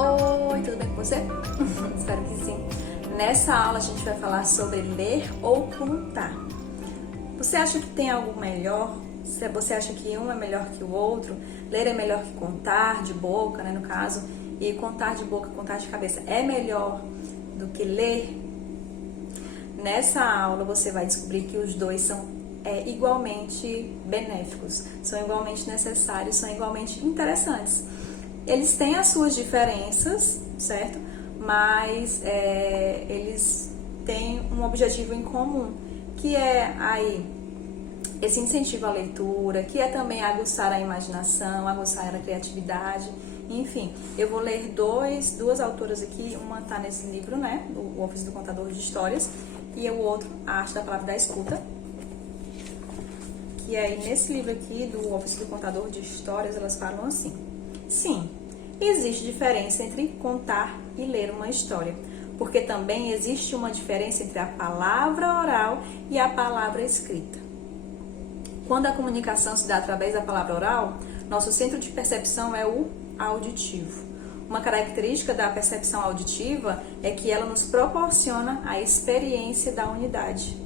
Oi, tudo bem com você? Espero que sim. Nessa aula a gente vai falar sobre ler ou contar. Você acha que tem algo melhor? Você acha que um é melhor que o outro? Ler é melhor que contar de boca, né, no caso? E contar de boca, contar de cabeça é melhor do que ler? Nessa aula você vai descobrir que os dois são igualmente benéficos, são igualmente necessários, são igualmente interessantes. Eles têm as suas diferenças, certo? Mas eles têm um objetivo em comum, que é aí esse incentivo à leitura, que é também aguçar a imaginação, aguçar a criatividade. Enfim, eu vou ler duas autoras aqui, uma está nesse livro, né, O Ofício do Contador de Histórias, e o outro, A Arte da Palavra da Escuta. Que aí nesse livro aqui, do Ofício do Contador de Histórias, elas falam assim: sim, existe diferença entre contar e ler uma história, porque também existe uma diferença entre a palavra oral e a palavra escrita. Quando a comunicação se dá através da palavra oral, nosso centro de percepção é o auditivo. Uma característica da percepção auditiva é que ela nos proporciona a experiência da unidade.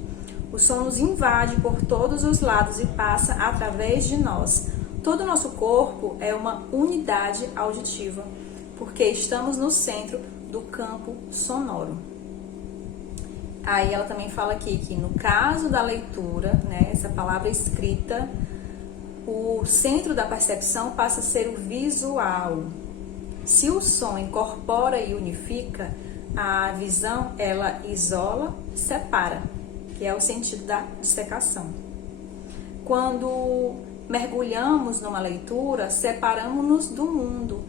O som nos invade por todos os lados e passa através de nós. Todo o nosso corpo é uma unidade auditiva, porque estamos no centro do campo sonoro. Aí ela também fala aqui que no caso da leitura, né, essa palavra escrita, o centro da percepção passa a ser o visual. Se o som incorpora e unifica, a visão ela isola, separa, que é o sentido da dissecação. Quando mergulhamos numa leitura, separamos-nos do mundo.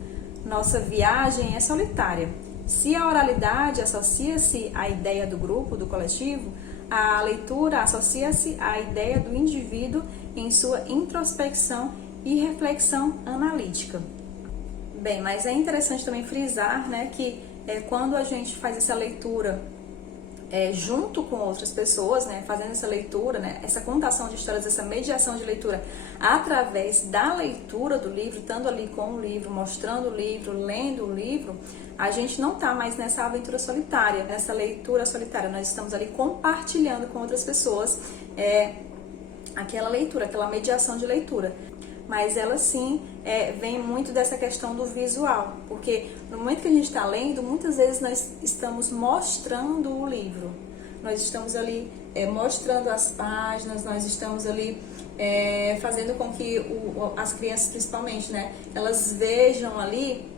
Nossa viagem é solitária. Se a oralidade associa-se à ideia do grupo, do coletivo, a leitura associa-se à ideia do indivíduo em sua introspecção e reflexão analítica. Bem, mas é interessante também frisar, né, que quando a gente faz essa leitura junto com outras pessoas, né, fazendo essa leitura, né, essa contação de histórias, essa mediação de leitura através da leitura do livro, estando ali com o livro, mostrando o livro, lendo o livro, a gente não está mais nessa aventura solitária, nessa leitura solitária, nós estamos ali compartilhando com outras pessoas aquela leitura, aquela mediação de leitura. Mas ela sim vem muito dessa questão do visual, porque no momento que a gente está lendo, muitas vezes nós estamos mostrando o livro, nós estamos ali mostrando as páginas, nós estamos ali fazendo com que as crianças principalmente, né, elas vejam ali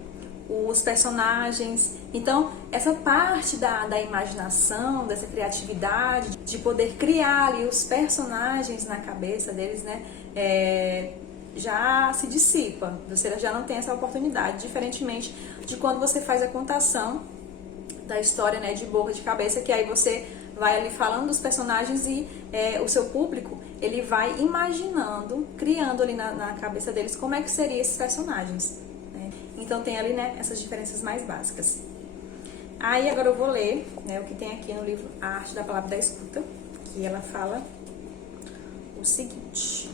os personagens. Então, essa parte da imaginação, dessa criatividade, de poder criar ali os personagens na cabeça deles, né, já se dissipa, você já não tem essa oportunidade, diferentemente de quando você faz a contação da história, né, de boca, de cabeça, que aí você vai ali falando dos personagens e o seu público, ele vai imaginando, criando ali na cabeça deles como é que seriam esses personagens, né? Então tem ali, né, essas diferenças mais básicas. Aí agora eu vou ler, né, o que tem aqui no livro A Arte da Palavra da Escuta, que ela fala o seguinte: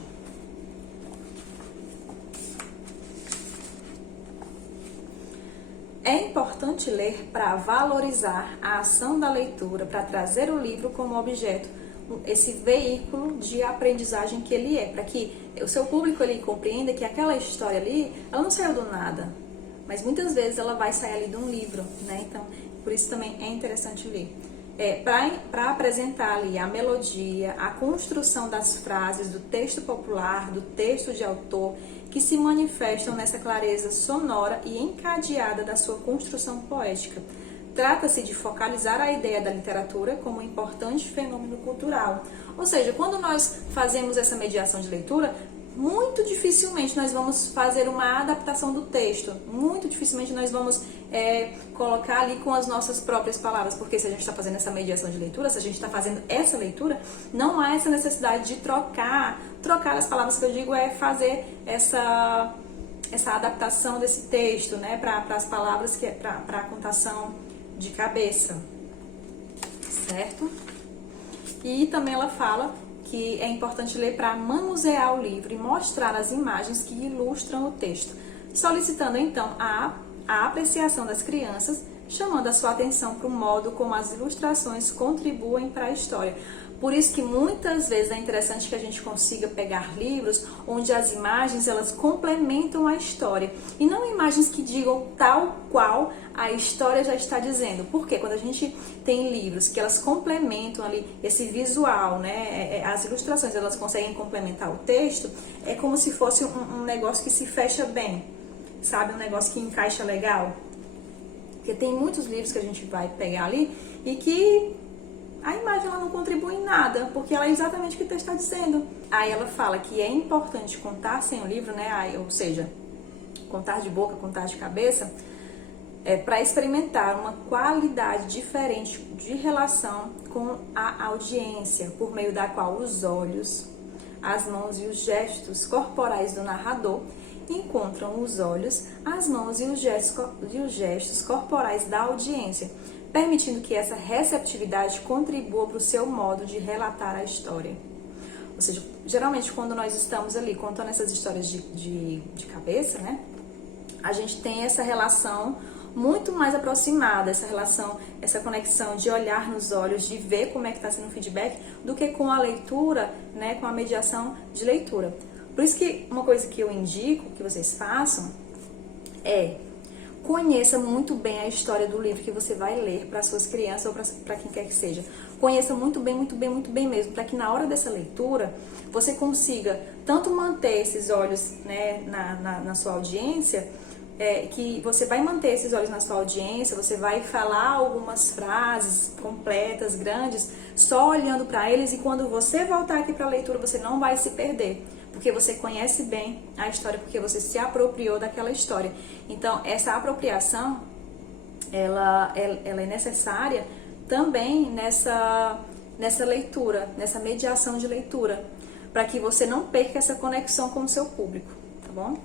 é importante ler para valorizar a ação da leitura, para trazer o livro como objeto, esse veículo de aprendizagem que ele é, para que o seu público ele compreenda que aquela história ali, ela não saiu do nada, mas muitas vezes ela vai sair ali de um livro, né? Então, por isso também é interessante ler. Para apresentar ali a melodia, a construção das frases do texto popular, do texto de autor, que se manifestam nessa clareza sonora e encadeada da sua construção poética. Trata-se de focalizar a ideia da literatura como um importante fenômeno cultural. Ou seja, quando nós fazemos essa mediação de leitura, muito dificilmente nós vamos fazer uma adaptação do texto, muito dificilmente nós vamos colocar ali com as nossas próprias palavras, porque se a gente está fazendo essa mediação de leitura, se a gente está fazendo essa leitura, não há essa necessidade de trocar as palavras, que eu digo fazer essa adaptação desse texto, né, para as palavras, que é para a contação de cabeça, certo? E também ela fala que é importante ler para manusear o livro e mostrar as imagens que ilustram o texto, solicitando então a a apreciação das crianças, chamando a sua atenção para o modo como as ilustrações contribuem para a história. Por isso que muitas vezes é interessante que a gente consiga pegar livros onde as imagens elas complementam a história e não imagens que digam tal qual a história já está dizendo. Porque quando a gente tem livros que elas complementam ali esse visual, né, as ilustrações elas conseguem complementar o texto, é como se fosse um negócio que se fecha bem, sabe, um negócio que encaixa legal. Porque tem muitos livros que a gente vai pegar ali e que a imagem ela não contribui em nada, porque ela é exatamente o que o texto está dizendo. Aí ela fala que é importante contar sem o livro, né? Ou seja, contar de boca, contar de cabeça, para experimentar uma qualidade diferente de relação com a audiência, por meio da qual os olhos, as mãos e os gestos corporais do narrador encontram os olhos, as mãos e os gestos corporais da audiência, permitindo que essa receptividade contribua para o seu modo de relatar a história. Ou seja, geralmente quando nós estamos ali contando essas histórias de cabeça, né, a gente tem essa relação muito mais aproximada, essa relação, essa conexão de olhar nos olhos, de ver como é que está sendo o feedback, do que com a leitura, né, com a mediação de leitura. Por isso que uma coisa que eu indico que vocês façam é conheça muito bem a história do livro que você vai ler para suas crianças ou para quem quer que seja. Conheça muito bem, muito bem, muito bem mesmo, para que na hora dessa leitura você consiga tanto manter esses olhos, né, na sua audiência, que você vai manter esses olhos na sua audiência, você vai falar algumas frases completas, grandes, só olhando para eles, e quando você voltar aqui para a leitura você não vai se perder. Porque você conhece bem a história, porque você se apropriou daquela história. Então, essa apropriação, ela é necessária também nessa leitura, nessa mediação de leitura, para que você não perca essa conexão com o seu público, tá bom?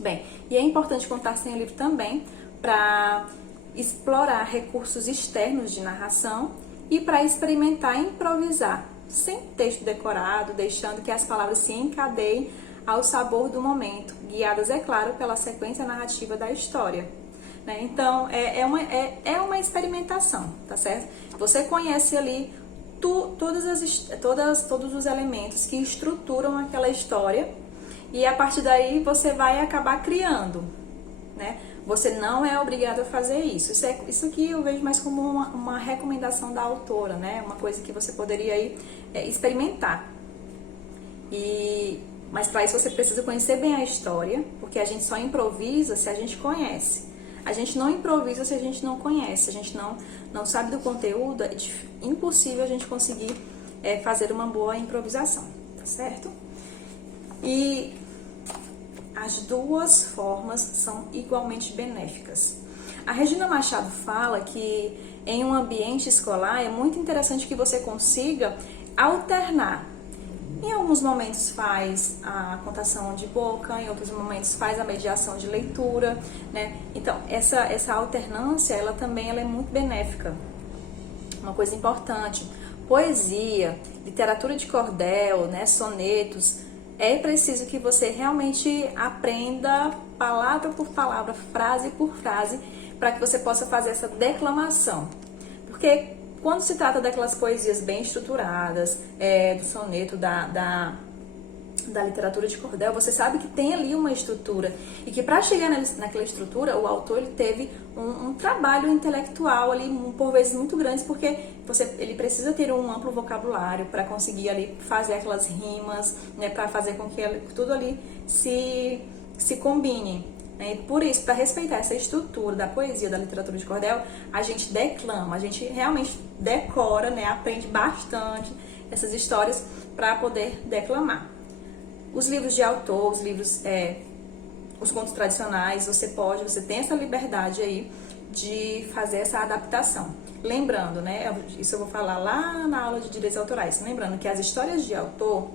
Bem, e é importante contar sem o livro também para explorar recursos externos de narração e para experimentar improvisar, sem texto decorado, deixando que as palavras se encadeiem ao sabor do momento, guiadas, é claro, pela sequência narrativa da história. Né? Então, é uma experimentação, tá certo? Você conhece ali todos os elementos que estruturam aquela história e a partir daí você vai acabar criando, né? Você não é obrigado a fazer isso. Isso aqui eu vejo mais como uma recomendação da autora, né? Uma coisa que você poderia aí, experimentar. Mas para isso você precisa conhecer bem a história, porque a gente só improvisa se a gente conhece. A gente não improvisa se a gente não conhece. A gente não sabe do conteúdo, é impossível a gente conseguir fazer uma boa improvisação, tá certo? E as duas formas são igualmente benéficas. A Regina Machado fala que em um ambiente escolar é muito interessante que você consiga alternar. Em alguns momentos faz a contação de boca, em outros momentos faz a mediação de leitura, né? Então, essa alternância, ela também é muito benéfica. Uma coisa importante, poesia, literatura de cordel, né, sonetos, é preciso que você realmente aprenda palavra por palavra, frase por frase, para que você possa fazer essa declamação. Porque quando se trata daquelas poesias bem estruturadas, do soneto, da literatura de cordel, você sabe que tem ali uma estrutura e que para chegar naquela estrutura, o autor ele teve um trabalho intelectual ali, por vezes muito grande, porque ele precisa ter um amplo vocabulário para conseguir ali fazer aquelas rimas, né, para fazer com que tudo ali se combine. E por isso, para respeitar essa estrutura da poesia, da literatura de cordel, a gente declama, a gente realmente decora, né, aprende bastante essas histórias para poder declamar. Os livros de autor, os contos tradicionais, você tem essa liberdade aí de fazer essa adaptação. Lembrando, né, isso eu vou falar lá na aula de direitos autorais, lembrando que as histórias de autor,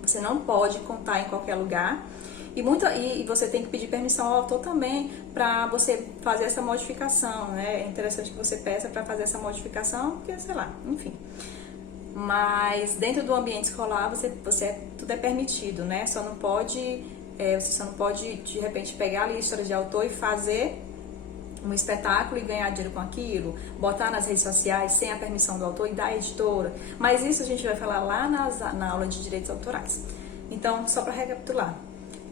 você não pode contar em qualquer lugar, e você tem que pedir permissão ao autor também para você fazer essa modificação, né? É interessante que você peça para fazer essa modificação, porque, sei lá, enfim. Mas dentro do ambiente escolar, tudo é permitido, né? Só não pode Você só não pode, de repente, pegar ali a história de autor e fazer um espetáculo e ganhar dinheiro com aquilo, botar nas redes sociais sem a permissão do autor e da editora. Mas isso a gente vai falar lá na aula de direitos autorais. Então, só para recapitular,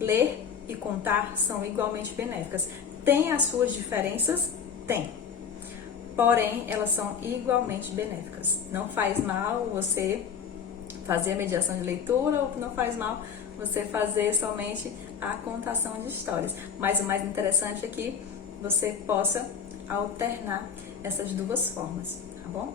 ler e contar são igualmente benéficas. Tem as suas diferenças? Tem. Porém, elas são igualmente benéficas. Não faz mal você fazer a mediação de leitura ou não faz mal você fazer somente a contação de histórias. Mas o mais interessante é que você possa alternar essas duas formas, tá bom?